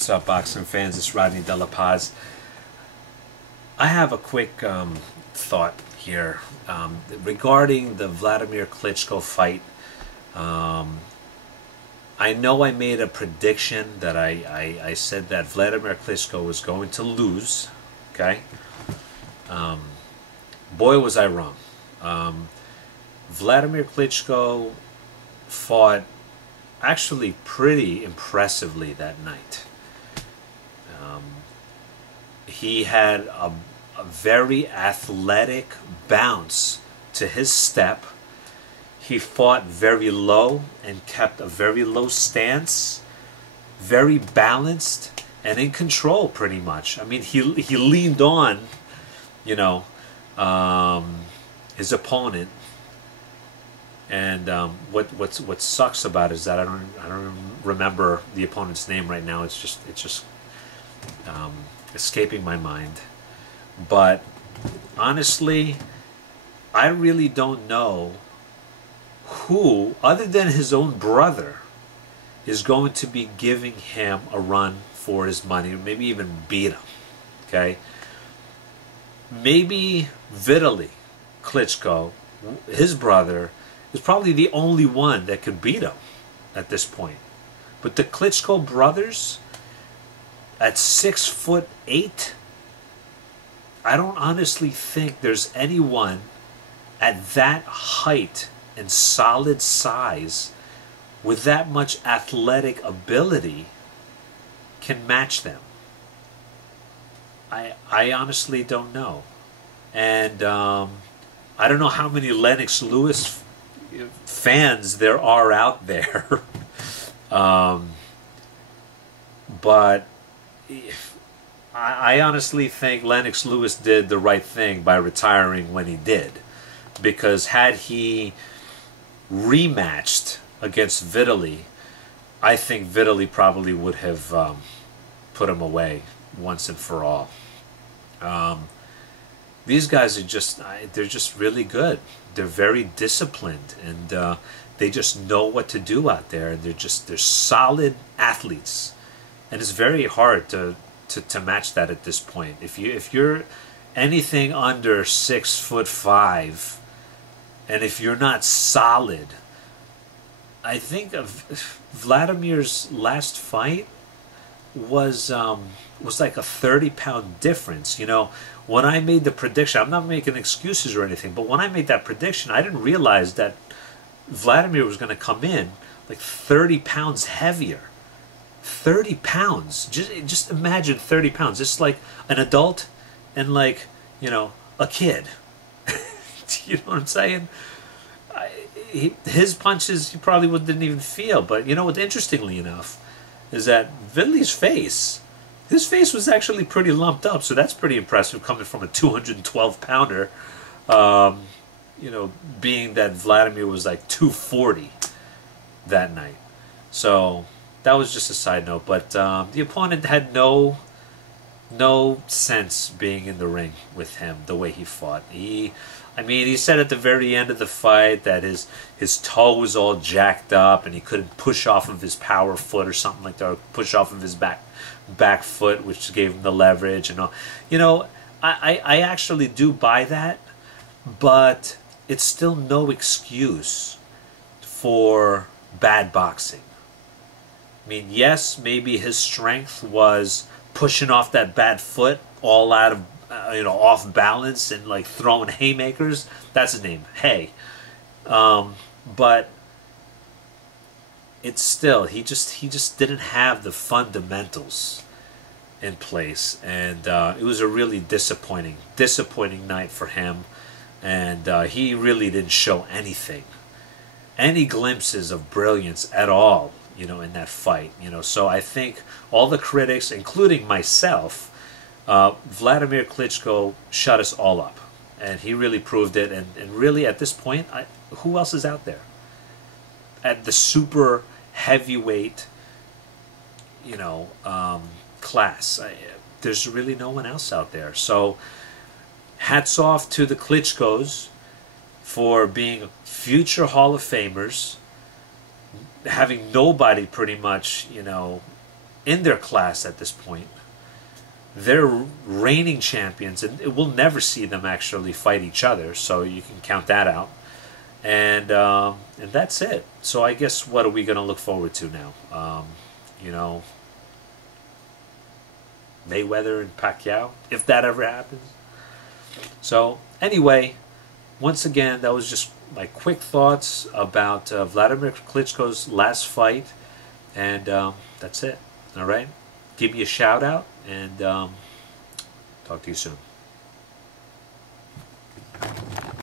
What's up, boxing fans? It's Rodney De La Paz. I have a quick thought here regarding the Vladimir Klitschko fight. I know I made a prediction that I said that Vladimir Klitschko was going to lose. Okay. Boy, was I wrong. Vladimir Klitschko fought actually pretty impressively that night. He had a very athletic bounce to his step. He fought very low and kept a very low stance, very balanced and in control pretty much. I mean, he leaned on, you know, his opponent. And what sucks about it is that I don't remember the opponent's name right now. It's just escaping my mind. But honestly, I really don't know who, other than his own brother, is going to be giving him a run for his money, or maybe even beat him. Okay, maybe Vitaly Klitschko, his brother, is probably the only one that could beat him at this point. But the Klitschko brothers, at 6'8", I don't honestly think there's anyone at that height and solid size with that much athletic ability can match them. I honestly don't know. And I don't know how many Lennox Lewis fans there are out there. But I honestly think Lennox Lewis did the right thing by retiring when he did, because had he rematched against Vitaly, I think Vitaly probably would have put him away once and for all. These guys are they're just really good. They're very disciplined, and they just know what to do out there. They're solid athletes, and it's very hard to match that at this point. If you're anything under 6'5", and if you're not solid, I think Vladimir's last fight was like a 30-pound difference. You know, when I made the prediction, I'm not making excuses or anything, but when I made that prediction, I didn't realize that Vladimir was going to come in like 30 pounds heavier. 30 pounds. Just imagine 30 pounds. It's like an adult and, like, you know, a kid. You know what I'm saying? His punches, he probably didn't even feel. But you know what, interestingly enough, is that Vitaly's face, his face was actually pretty lumped up. So that's pretty impressive coming from a 212-pounder. You know, being that Vladimir was like 240 that night. So that was just a side note. But the opponent had no sense being in the ring with him the way he fought. I mean, he said at the very end of the fight that his toe was all jacked up and he couldn't push off of his power foot or something like that, or push off of his back foot, which gave him the leverage and all. You know, I actually do buy that, but it's still no excuse for bad boxing. I mean, yes, maybe his strength was pushing off that bad foot all out of, off balance and like throwing haymakers. That's his name, Haye. But it's still, he just didn't have the fundamentals in place, and it was a really disappointing night for him, and he really didn't show any glimpses of brilliance at all, you know, in that fight. You know, so I think all the critics, including myself, Vladimir Klitschko shut us all up, and he really proved it. And really, at this point, who else is out there at the super heavyweight, you know, class? There's really no one else out there. So hats off to the Klitschkos for being future Hall of Famers, having nobody pretty much, you know, in their class at this point. They're reigning champions, and we'll never see them actually fight each other, so you can count that out. And that's it. So I guess what are we going to look forward to now? You know, Mayweather and Pacquiao, if that ever happens. So anyway, once again, that was just my quick thoughts about Vladimir Klitschko's last fight, and that's it. All right, give me a shout out, and talk to you soon.